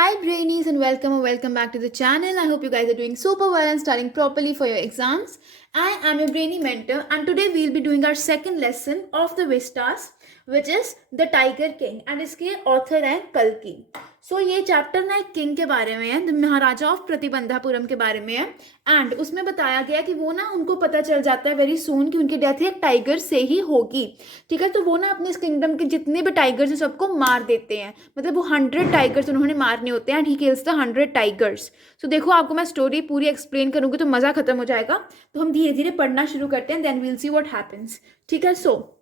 Hi Brainies and welcome back to the channel. I hope you guys are doing super well and studying properly for your exams. I am your Brainy mentor and today we'll be doing our second lesson of the Vistas, which is The Tiger King, and इसके author है कल्कि. सो ये chapter ना एक king के बारे में है, महाराजा ऑफ प्रतिबंधापुरम के बारे में है. एंड उसमें बताया गया कि वो ना उनको पता चल जाता है वेरी सून कि उनकी डेथ एक टाइगर से ही होगी. ठीक है, तो वो ना अपने इस किंगडम के जितने भी टाइगर्स हैं सबको मार देते हैं. मतलब वो 100 टाइगर्स उन्होंने मारने होते हैं and he kills the 100 tigers. तो देखो आपको मैं स्टोरी पूरी एक्सप्लेन करूंगी तो मज़ा खत्म हो जाएगा. तो हम धीरे धीरे पढ़ना शुरू करते हैं, then we'll see what happens. ठीक है, सो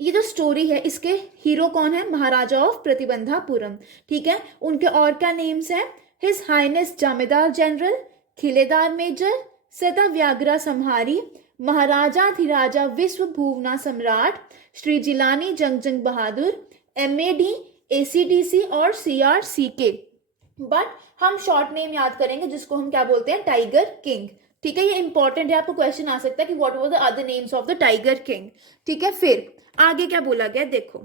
ये जो स्टोरी है इसके हीरो कौन है? महाराजा ऑफ प्रतिबंधापुरम. ठीक है, उनके और क्या नेम्स हैं? हिज हाइनेस जामेदार जनरल, खिलेदार मेजर, सता व्याग्रा संहारी, महाराजा धीराजा विश्व भुवना सम्राट, श्री जिलानी जंग बहादुर, MAD, ACDC और CRCK. बट हम शॉर्ट नेम याद करेंगे जिसको हम क्या बोलते हैं? Tiger king. ठीक है, ये इंपॉर्टेंट है, आपको क्वेश्चन आ सकता है कि what was the other names of the tiger king. ठीक है, फिर आगे क्या बोला गया देखो.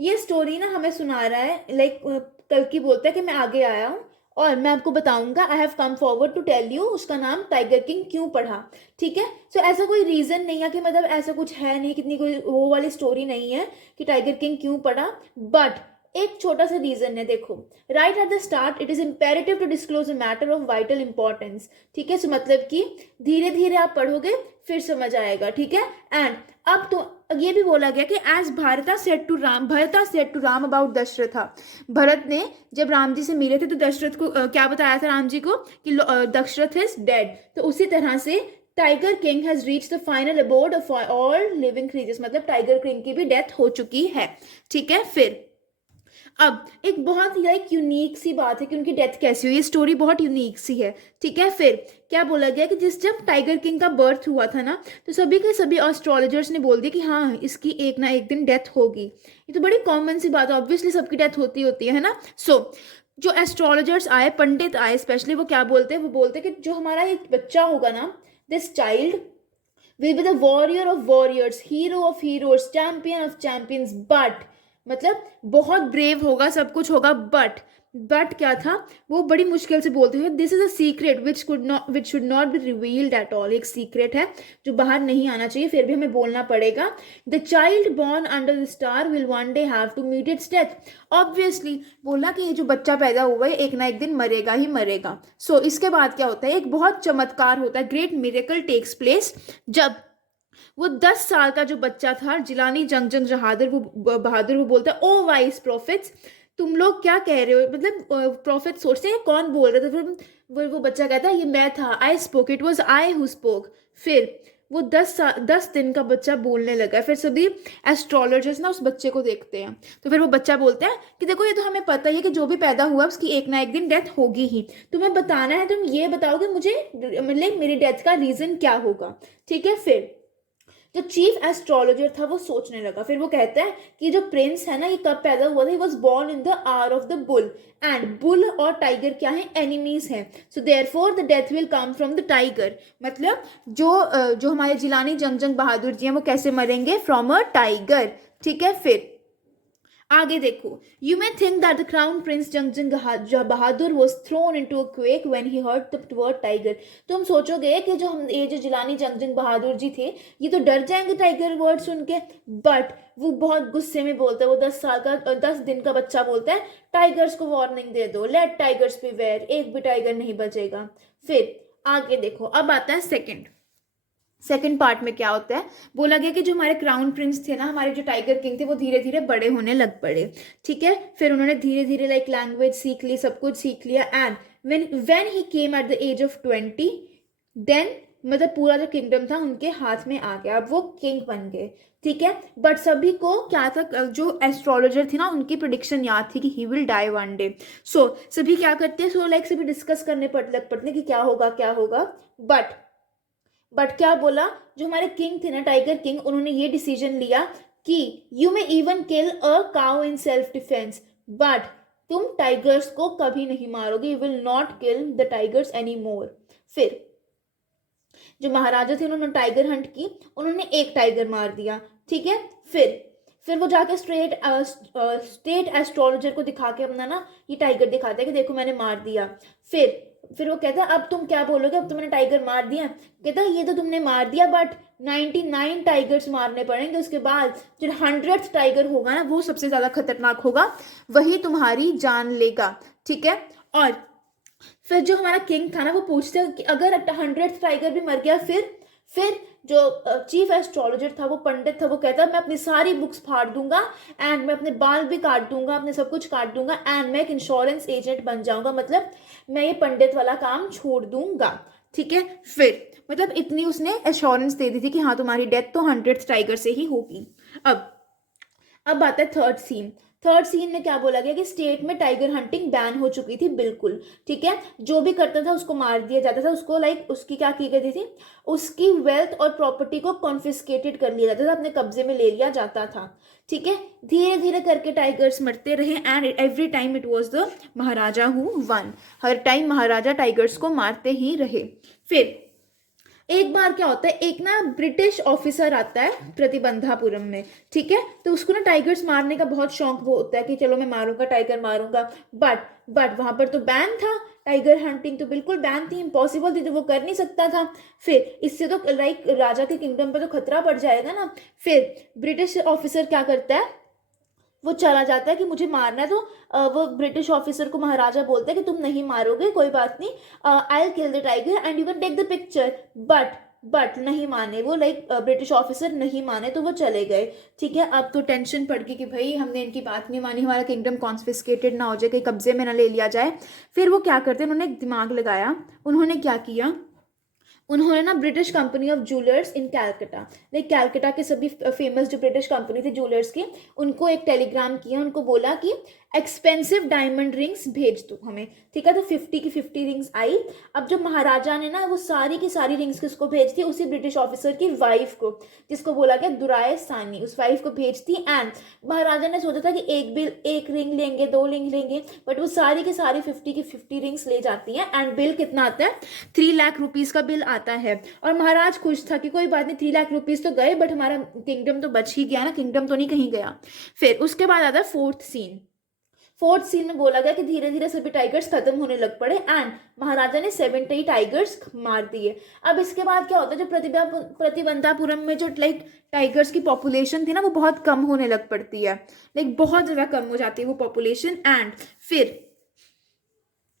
ये स्टोरी ना हमें सुना रहा है, कल्कि बोलता है कि मैं आगे आया हूँ और मैं आपको बताऊंगा. I have come forward to tell you. उसका नाम टाइगर किंग क्यों पढ़ा. ठीक है, ऐसा कोई रीजन नहीं है कि मतलब ऐसा कुछ है नहीं, कितनी कोई वो वाली स्टोरी नहीं है कि टाइगर किंग क्यों पढ़ा. बट एक छोटा सा रीजन है. देखो, right at the start it is imperative to disclose a matter of vital importance. ठीक है, मतलब कि धीरे धीरे आप पढ़ोगे फिर समझ आएगा. ठीक है, एंड अब तो ये भी बोला गया कि as Bharata said to Ram about Dasharatha. Bharat ने जब राम जी से मिले थे तो दशरथ को क्या बताया था राम जी को कि दशरथ इज डेड. तो उसी तरह से tiger king has reach the final abode of all living creatures. मतलब टाइगर किंग की भी डेथ हो चुकी है. ठीक है, फिर अब एक बहुत यूनिक सी बात है कि उनकी डेथ कैसी हुई. ये स्टोरी बहुत यूनिक सी है. ठीक है, फिर क्या बोला गया कि जब टाइगर किंग का बर्थ हुआ था ना, तो सभी के सभी एस्ट्रोलॉजर्स ने बोल दिया कि हाँ इसकी एक ना एक दिन डेथ होगी. ये तो बड़ी कॉमन सी बात है, ऑब्वियसली सबकी डेथ होती है ना. जो एस्ट्रोलॉजर्स आए, पंडित आए स्पेशली, वो क्या बोलते हैं? वो बोलते हैं कि जो हमारा एक बच्चा होगा ना, this child will be the warrior of warriors, hero of heroes, champion of champions. But मतलब बहुत ब्रेव होगा, सब कुछ होगा. बट क्या था? वो बड़ी मुश्किल से बोलते हैं this is a secret which should not be revealed at all. एक सीक्रेट है जो बाहर नहीं आना चाहिए, फिर भी हमें बोलना पड़ेगा. The child born under the star will one day have to meet its death. Obviously बोला कि ये जो बच्चा पैदा हुआ है एक ना एक दिन मरेगा ही मरेगा. इसके बाद क्या होता है? एक बहुत चमत्कार होता है, ग्रेट मिरेकल टेक्स प्लेस. जब वो 10 साल का जो बच्चा था, जिलानी जंग बहादुर, वो बोलता है ओ वाइस प्रॉफिट्स, तुम लोग क्या कह रहे हो? मतलब प्रॉफिट सोचते हैं कौन बोल रहा था. फिर वो बच्चा कहता है ये मैं था, I spoke, it was I who spoke. फिर वो 10 दिन का बच्चा बोलने लगा. फिर सभी एस्ट्रोलॉजर्स ना उस बच्चे को देखते हैं. तो फिर वो बच्चा बोलता है कि देखो ये तो हमें पता ही है कि जो भी पैदा हुआ उसकी एक ना एक दिन डेथ होगी ही. तुम्हें बताना है, तुम ये बताओ कि मुझे मतलब मेरी डेथ का रीजन क्या होगा. ठीक है, फिर जो चीफ एस्ट्रोलॉजर था वो सोचने लगा. फिर वो कहता है कि जो प्रिंस है ना, ये कब पैदा हुआ था? He was born in the hour of the bull. And bull और टाइगर क्या है? एनिमीज हैं. So therefore the death will come from the tiger. मतलब जो हमारे जिलानी जंग बहादुर जी हैं वो कैसे मरेंगे? From a tiger. ठीक है, फिर आगे देखो. You may think that the crown prince Jung Bahadur was thrown into a quake when he heard the word tiger. तुम सोचोगे कि ये जो जिलानी जंग बहादुर जी थे ये तो डर जाएंगे टाइगर वर्ड सुन के. बट वो बहुत गुस्से में बोलता है. वो 10 दिन का बच्चा बोलता है टाइगर्स को वार्निंग दे दो, लेट टाइगर्स बी वेयर, एक भी टाइगर नहीं बचेगा. फिर आगे देखो, अब आता है सेकंड पार्ट में क्या होता है. बोला गया कि जो हमारे क्राउन प्रिंस थे ना, हमारे जो टाइगर किंग थे, वो धीरे धीरे बड़े होने लग पड़े. ठीक है, फिर उन्होंने धीरे धीरे लैंग्वेज सीख ली, सब कुछ सीख लिया. And when he came at the age of 20, then मतलब पूरा जो किंगडम था उनके हाथ में आ गया. अब वो किंग बन गए. ठीक है, बट सभी को क्या था, जो एस्ट्रोलॉजर थी ना उनकी प्रिडिक्शन याद थी कि he will die one day. सभी क्या करते हैं? सभी डिस्कस करने लग पड़ते हैं कि क्या होगा. बट क्या बोला जो हमारे किंग थे ना, टाइगर किंग, उन्होंने ये डिसीजन लिया कि you may even kill a cow in self defence, but तुम टाइगर्स को कभी नहीं मारोगे. You will not kill the tigers any more. फिर जो महाराजा थे उन्होंने टाइगर हंट की, उन्होंने एक टाइगर मार दिया. ठीक है, फिर फिर वो जाके स्टेट एस्ट्रोलॉजर को दिखा के अपना ना ये टाइगर दिखाता है कि देखो मैंने मार दिया। फिर वो कहता है अब तुम क्या बोलोगे, अब तुमने टाइगर मार दिया। कहता है ये तो तुमने मार दिया बट 99 टाइगर्स मारने पड़ेंगे, उसके बाद जो 100th टाइगर होगा ना वो सबसे ज़्यादा खतरनाक होगा, वही तुम्हारी जान लेगा। ठीक है। और फिर जो हमारा किंग था ना वो पूछते हैं कि अगर 100th टाइगर भी मर गया फिर जो चीफ एस्ट्रोलॉजर था, वो पंडित था, वो कहता मैं अपनी सारी बुक्स फाड़ दूंगा एंड मैं अपने बाल भी काट दूंगा, अपने सब कुछ काट दूंगा एंड मैं एक इंश्योरेंस एजेंट बन जाऊंगा, मतलब मैं ये पंडित वाला काम छोड़ दूंगा। ठीक है। फिर मतलब इतनी उसने एश्योरेंस दे दी थी कि हाँ तुम्हारी डेथ तो 100th टाइगर से ही होगी। अब आता है थर्ड सीन। थर्ड सीन में क्या बोला गया कि स्टेट में टाइगर हंटिंग बैन हो चुकी थी बिल्कुल। ठीक है। जो भी करता था उसको मार दिया जाता था, उसको उसकी क्या की गई थी, उसकी वेल्थ और प्रॉपर्टी को कॉन्फिस्केटेड कर लिया जाता था, अपने कब्जे में ले लिया जाता था। ठीक है। धीरे धीरे करके टाइगर्स मरते रहे and every time it was the Maharaja who one. Her time Maharaja tigers को मारते ही रहे। फिर एक बार क्या होता है, एक ना ब्रिटिश ऑफिसर आता है प्रतिबंधापुरम में। ठीक है। तो उसको ना टाइगर्स मारने का बहुत शौक वो होता है कि चलो मैं मारूंगा, टाइगर मारूंगा। बट वहां पर तो बैन था, टाइगर हंटिंग तो बिल्कुल बैन थी, इम्पॉसिबल थी, तो वो कर नहीं सकता था। फिर इससे तो राजा के किंगडम पर तो खतरा पड़ जाएगा ना। फिर ब्रिटिश ऑफिसर क्या करता है, वो चला जाता है कि मुझे मारना है। तो वो ब्रिटिश ऑफिसर को महाराजा बोलता है कि तुम नहीं मारोगे, कोई बात नहीं, I will kill the tiger and you can take the picture. But नहीं माने वो, ब्रिटिश ऑफिसर नहीं माने, तो वो चले गए। ठीक है। अब तो टेंशन पड़ गई कि भाई हमने इनकी बात नहीं मानी, हमारा किंगडम कॉन्फिस्केटेड ना हो जाए, कहीं कब्जे में ना ले लिया जाए। फिर वो क्या करते हैं, उन्होंने एक दिमाग लगाया। उन्होंने क्या किया, उन्होंने ना British company of jewellers in Calcutta, Calcutta के सभी फेमस जो ब्रिटिश कंपनी थी ज्वेलर्स की, उनको एक टेलीग्राम किया। उनको बोला कि एक्सपेंसिव डायमंड रिंग्स भेज दो हमें। ठीक है। तो 50 की 50 रिंग्स आई। अब जो महाराजा ने ना वो सारी की सारी रिंग्स किसको भेज दी, उसी ब्रिटिश ऑफिसर की वाइफ को, जिसको बोला गया दुराए सानी, उस वाइफ को भेज दी। एंड महाराजा ने सोचा था कि एक रिंग लेंगे, 2 रिंग लेंगे, बट वो सारी की सारी 50 की 50 रिंग्स ले जाती हैं। एंड बिल कितना आता है, 3 लाख रुपीज़ का बिल आता है। और महाराज खुश था कि कोई बात नहीं, 3 लाख रुपीज़ तो गए बट हमारा किंगडम तो बच ही गया ना, किंगडम तो नहीं कहीं गया। फिर उसके बाद आता है फोर्थ सीन में बोला गया कि धीरे धीरे सभी टाइगर्स खत्म होने लग पड़े एंड महाराजा ने 70 टाइगर्स मार दिए। अब इसके बाद क्या होता है, जो प्रतिबंधापुरम में जो टाइगर्स की पॉपुलेशन थी ना वो बहुत कम होने लग पड़ती है, बहुत ज़्यादा कम हो जाती है वो पॉपुलेशन। एंड फिर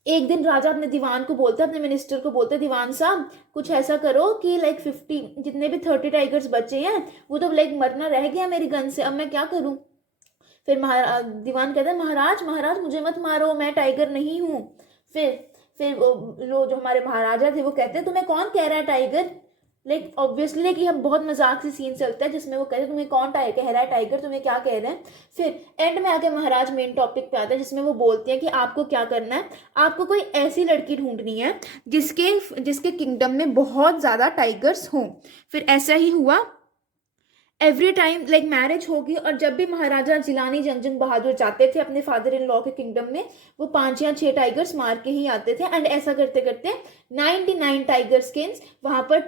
एक दिन राजा अपने दीवान को बोलते, अपने मिनिस्टर को बोलते, दीवान साहब कुछ ऐसा करो कि 50 जितने भी 30 टाइगर्स बचे हैं वो तो मरना रह गया मेरी गन से, अब मैं क्या करूं। फिर दीवान कहता है महाराज मुझे मत मारो, मैं टाइगर नहीं हूँ। फिर वो जो हमारे महाराजा थे वो कहते हैं तुम्हें कौन कह रहा है टाइगर। ऑब्वियसली कि हम बहुत मजाक से सीन चलता है जिसमें वो कहते हैं तुम्हें कौन कह रहा है टाइगर, तुम्हें क्या कह रहे हैं। फिर एंड में आके महाराज मेन टॉपिक पे आता है जिसमें वो बोलते हैं कि आपको क्या करना है, आपको कोई ऐसी लड़की ढूंढनी है जिसके किंगडम में बहुत ज़्यादा टाइगर्स हों। फिर ऐसा ही हुआ, एवरी टाइम मैरिज होगी और जब भी महाराजा जिलानी जंगजंग बहादुर जाते थे अपने फादर इन लॉ के किंगडम में, वो 5 या 6 टाइगर्स मार के ही आते थे। एंड ऐसा करते करते 99 टाइगर स्किन्स वहां पर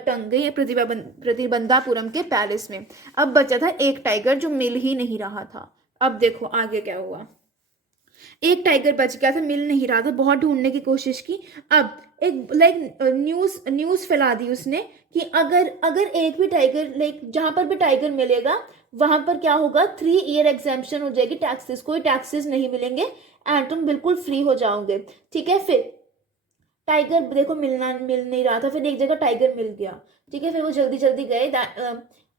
टंग गई प्रतिबंधापुरम के पैलेस में। अब बचा था एक टाइगर जो मिल ही नहीं रहा था। अब देखो आगे क्या हुआ, एक टाइगर बच गया था, मिल नहीं रहा था, बहुत ढूंढने की कोशिश की। अब एक न्यूज फैला दी उसने कि अगर एक भी टाइगर जहां पर भी टाइगर मिलेगा वहां पर क्या होगा, 3 ईयर एग्जाम्पशन हो जाएगी, टैक्सेस, कोई टैक्सेस नहीं मिलेंगे एंड तुम बिल्कुल फ्री हो जाओगे। ठीक है। फिर टाइगर देखो मिल नहीं रहा था, फिर एक जगह टाइगर मिल गया। ठीक है। फिर वो जल्दी जल्दी गए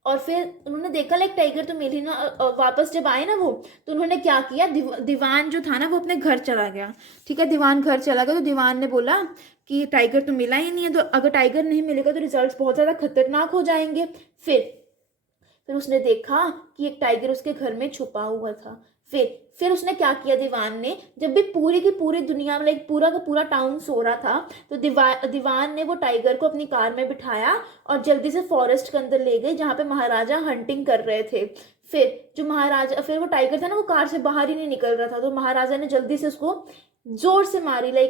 और फिर उन्होंने देखा टाइगर तो मिल ही ना। वापस जब आए ना वो, तो उन्होंने क्या किया, दीवान जो था ना वो अपने घर चला गया। ठीक है। दीवान घर चला गया तो दीवान ने बोला कि टाइगर तो मिला ही नहीं है, तो अगर टाइगर नहीं मिलेगा तो रिजल्ट्स बहुत ज़्यादा खतरनाक हो जाएंगे। फिर उसने देखा कि एक टाइगर उसके घर में छुपा हुआ था। फिर उसने क्या किया, दीवान ने जब भी पूरी की पूरी दुनिया में पूरा का पूरा टाउन सो रहा था, तो दीवान ने वो टाइगर को अपनी कार में बिठाया और जल्दी से फॉरेस्ट के अंदर ले गए जहाँ पे महाराजा हंटिंग कर रहे थे। फिर वो टाइगर था ना वो कार से बाहर ही नहीं निकल रहा था, तो महाराजा ने जल्दी से उसको जोर से मारी,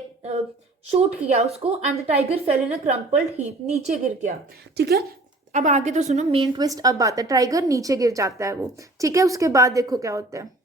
शूट किया उसको and the tiger fail in a crumpled heap, नीचे गिर गया। ठीक है। अब आगे तो सुनो, मेन ट्विस्ट अब आता है, टाइगर नीचे गिर जाता है वो, ठीक है। उसके बाद देखो क्या होता है,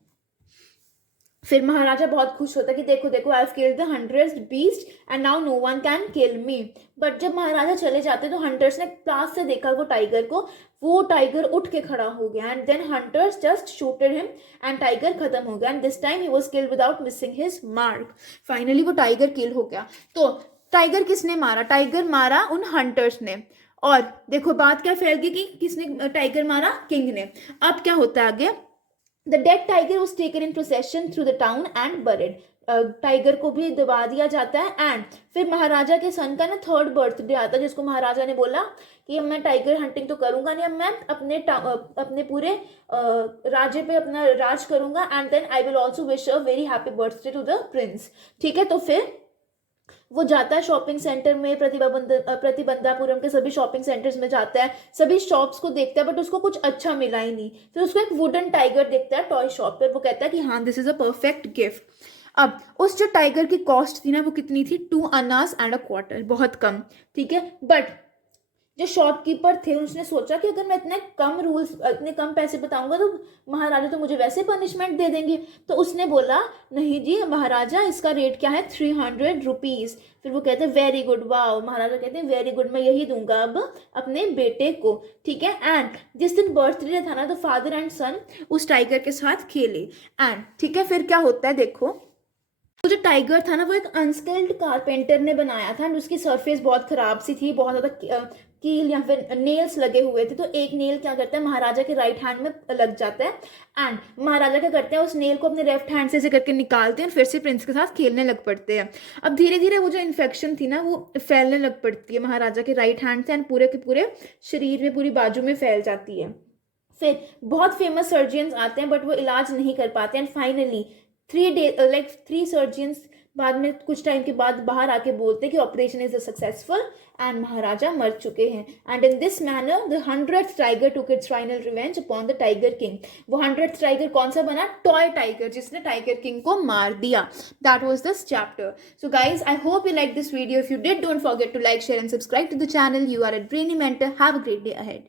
फिर महाराजा बहुत खुश होता है कि देखो देखो, I have killed the 100th beast and now no one can kill me. But जब महाराजा चले जाते तो हंटर्स ने पास से देखा वो टाइगर को, वो टाइगर उठ के खड़ा हो गया and then hunters just shooted him and tiger खत्म हो गया and this time he was killed without missing his mark. Finally वो टाइगर किल हो गया। तो टाइगर किसने मारा? टाइगर मारा उन हंटर्स ने। और देखो बात क्या फैल गई कि किसने टाइगर मारा? किंग ने। अब क्या होता है आगे, the dead tiger was taken in procession through the town and buried. Tiger को भी दबा दिया जाता है एंड फिर महाराजा के सन का ना 3rd बर्थडे आता है, जिसको महाराजा ने बोला कि अब मैं टाइगर हंटिंग तो करूंगा नहीं, अब मैं अपने पूरे राज्य पे अपना राज करूंगा and then I will also wish a very happy birthday to the prince. ठीक है, तो फिर वो जाता है शॉपिंग सेंटर में, प्रतिबंधापुरम के सभी शॉपिंग सेंटर्स में जाता है, सभी शॉप्स को देखता है, बट उसको कुछ अच्छा मिला ही नहीं। फिर उसको एक वुडन टाइगर दिखता है टॉय शॉप पर, वो कहता है कि हाँ this is a perfect gift. अब उस जो टाइगर की कॉस्ट थी ना वो कितनी थी? 2 आनास एंड अ क्वार्टर, बहुत कम। ठीक है, बट जो शॉपकीपर थे उसने सोचा कि अगर मैं इतने कम पैसे बताऊंगा तो महाराजा तो मुझे वैसे पनिशमेंट दे देंगे। तो उसने बोला नहीं जी महाराजा, इसका रेट क्या है? 300 रुपीज़। फिर वो कहते हैं वेरी गुड, वाओ। महाराजा कहते हैं वेरी गुड, मैं यही दूंगा अब अपने बेटे को। ठीक है, एंड जिस दिन बर्थडे था ना तो फादर एंड सन उस टाइगर के साथ खेले एंड ठीक है, फिर क्या होता है देखो, तो जो टाइगर था ना वो एक अनस्किल्ड कारपेंटर ने बनाया था एंड उसकी सरफेस बहुत खराब सी थी, बहुत ज़्यादा कील या फिर नेल्स लगे हुए थे। तो एक नेल क्या करता है, महाराजा के राइट हैंड में लग जाता है एंड महाराजा क्या करते हैं, उस नेल को अपने लेफ्ट हैंड से ऐसे करके निकालते हैं और फिर से प्रिंस के साथ खेलने लग पड़ते हैं। अब धीरे धीरे वो जो इन्फेक्शन थी ना वो फैलने लग पड़ती है महाराजा के राइट हैंड से एंड पूरे के पूरे शरीर में, पूरी बाजू में फैल जाती है। फिर बहुत फेमस सर्जन्स आते हैं बट वो इलाज नहीं कर पाते एंड फाइनली 3 सर्जन्स बाद में कुछ टाइम के बाद बाहर आके बोलते कि operation is successful and Maharaja मर चुके हैं। And in this manner the 100th tiger took its final revenge upon the tiger king. वो 100th टाइगर कौन सा बना? टॉय टाइगर, जिसने टाइगर किंग को मार दिया। That was this chapter. So guys, I hope you like this video. If you did, don't forget to like, share and subscribe to the channel. You are at Brainy Mentor. Have a great day ahead.